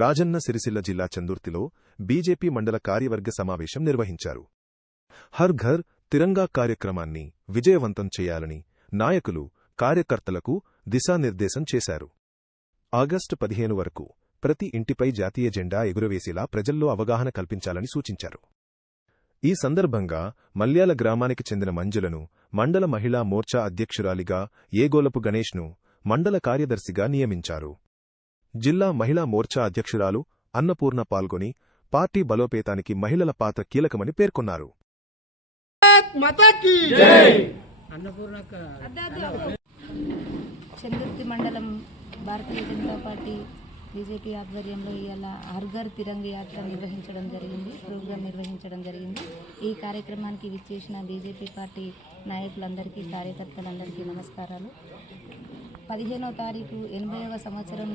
రాజన్న సిరిసిల్ల జిల్లా చందుర్తిలో బీజేపీ మండల కార్యవర్గ సమావేశం నిర్వహించారు. హర్ ఘర్ తిరంగా కార్యక్రమాన్ని విజయవంతం చేయాలని నాయకులు కార్యకర్తలకు దిశానిర్దేశం చేశారు. ఆగస్టు 15 వరకు ప్రతి ఇంటిపై జాతీయ జెండా ఎగురవేసేలా ప్రజల్లో అవగాహన కల్పించాలని సూచించారు. ఈ సందర్భంగా మల్యాల గ్రామానికి చెందిన మంజులను మండల మహిళా మోర్చా అధ్యక్షురాలిగా, ఏగోలపు గణేష్ను మండల కార్యదర్శిగా నియమించారు. జిల్లా మహిళా మోర్చా అధ్యక్షురాలు అన్నపూర్ణ పాల్గొని పార్టీ బలోపేతానికి మహిళల పాత్ర కీలకమని పేర్కొన్నారు. చందుర్తి మండలం భారతీయ జనతా పార్టీ బీజేపీ ఆధ్వర్యంలో ఇవాళ హర్ ఘర్ తిరంగా యాత్ర నిర్వహించడం జరిగింది, ప్రోగ్రాం నిర్వహించడం జరిగింది. ఈ కార్యక్రమానికి విచ్చేసిన బీజేపీ పార్టీ నాయకులందరికీ, కార్యకర్తలందరికీ నమస్కారాలు. 15వ తారీఖు 80వ సంవత్సరం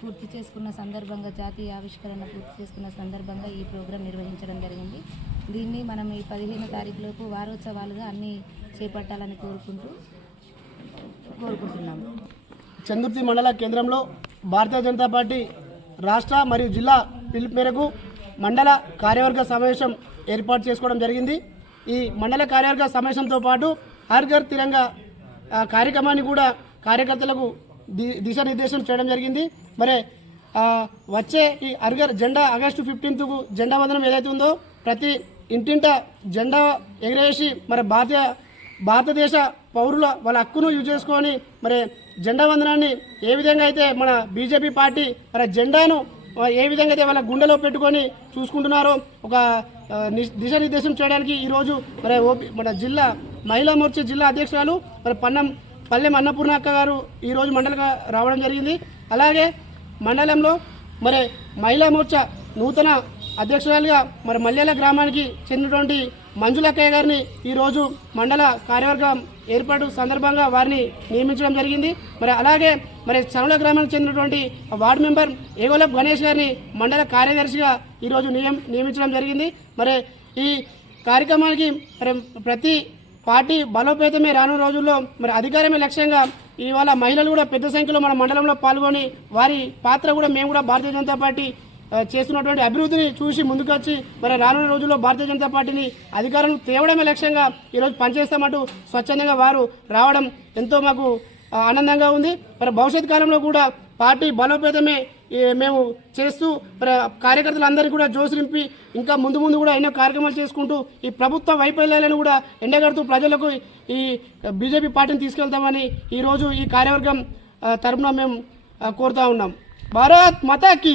పూర్తి చేసుకున్న సందర్భంగా, జాతీయ ఆవిష్కరణ పూర్తి చేసుకున్న సందర్భంగా ఈ ప్రోగ్రాం నిర్వహించడం జరిగింది. దీన్ని మనం ఈ 15వ తారీఖులోపు వారోత్సవాలుగా అన్నీ చేపట్టాలని కోరుకుంటున్నాము. చందుర్తి మండల కేంద్రంలో భారతీయ జనతా పార్టీ రాష్ట్ర మరియు జిల్లా పిలుపు మేరకు మండల కార్యవర్గ సమావేశం ఏర్పాటు చేసుకోవడం జరిగింది. ఈ మండల కార్యవర్గ సమావేశంతో పాటు హర్ ఘర్ తిరంగా కార్యక్రమాన్ని కూడా కార్యకర్తలకు దిశానిర్దేశం చేయడం జరిగింది. మరి వచ్చే ఈ హర్ ఘర్ జెండా ఆగస్టు 15కు జెండా వందనం ఏదైతే ఉందో ప్రతి ఇంటింట జెండా ఎగరేసి మరి భారతదేశ పౌరుల వాళ్ళ హక్కును యూజ్ చేసుకొని మరి జెండా వందనాన్ని ఏ విధంగా అయితే మన బీజేపీ పార్టీ మరి జెండాను ఏ విధంగా అయితే వాళ్ళ గుండెలో పెట్టుకొని చూసుకుంటున్నారో ఒక దిశానిర్దేశం చేయడానికి ఈరోజు మరి మన జిల్లా మహిళా మోర్చా జిల్లా అధ్యక్షురాలు మరి పల్లెం అన్నపూర్ణ అక్క గారు ఈరోజు మండలంగా రావడం జరిగింది. అలాగే మండలంలో మరి మహిళా మోర్చా నూతన అధ్యక్షురాలుగా మరి మల్యాల గ్రామానికి చెందినటువంటి మంజులక్కయ్య గారిని ఈరోజు మండల కార్యవర్గం ఏర్పాటు సందర్భంగా వారిని నియమించడం జరిగింది. మరి అలాగే మరి చనుల గ్రామానికి చెందినటువంటి వార్డు మెంబర్ ఏగోలపు గణేష్ గారిని మండల కార్యదర్శిగా ఈరోజు నియమించడం జరిగింది. మరి ఈ కార్యక్రమానికి మరి ప్రతి పార్టీ బలోపేతమే రానున్న రోజుల్లో మరి అధికారమే లక్ష్యంగా ఇవాళ మహిళలు కూడా పెద్ద సంఖ్యలో మన మండలంలో పాల్గొని వారి పాత్ర కూడా మేము కూడా భారతీయ జనతా పార్టీ చేస్తున్నటువంటి అభివృద్ధిని చూసి ముందుకొచ్చి మరి రానున్న రోజుల్లో భారతీయ జనతా పార్టీని అధికారం తేవడమే లక్ష్యంగా ఈరోజు పనిచేస్తామంటూ స్వచ్ఛందంగా వారు రావడం ఎంతో మాకు ఆనందంగా ఉంది. మరి భవిష్యత్ కాలంలో కూడా పార్టీ బలోపేతమే మేము చేస్తూ మరి కార్యకర్తలందరికీ కూడా జోసు నింపి ఇంకా ముందు కూడా ఎన్నో కార్యక్రమాలు చేసుకుంటూ ఈ ప్రభుత్వ వైఫల్యాలను కూడా ఎండగడుతూ ప్రజలకు ఈ బీజేపీ పార్టీని తీసుకెళ్తామని ఈరోజు ఈ కార్యవర్గం తరఫున మేము కోరుతా ఉన్నాం. భారత్ మాతాకి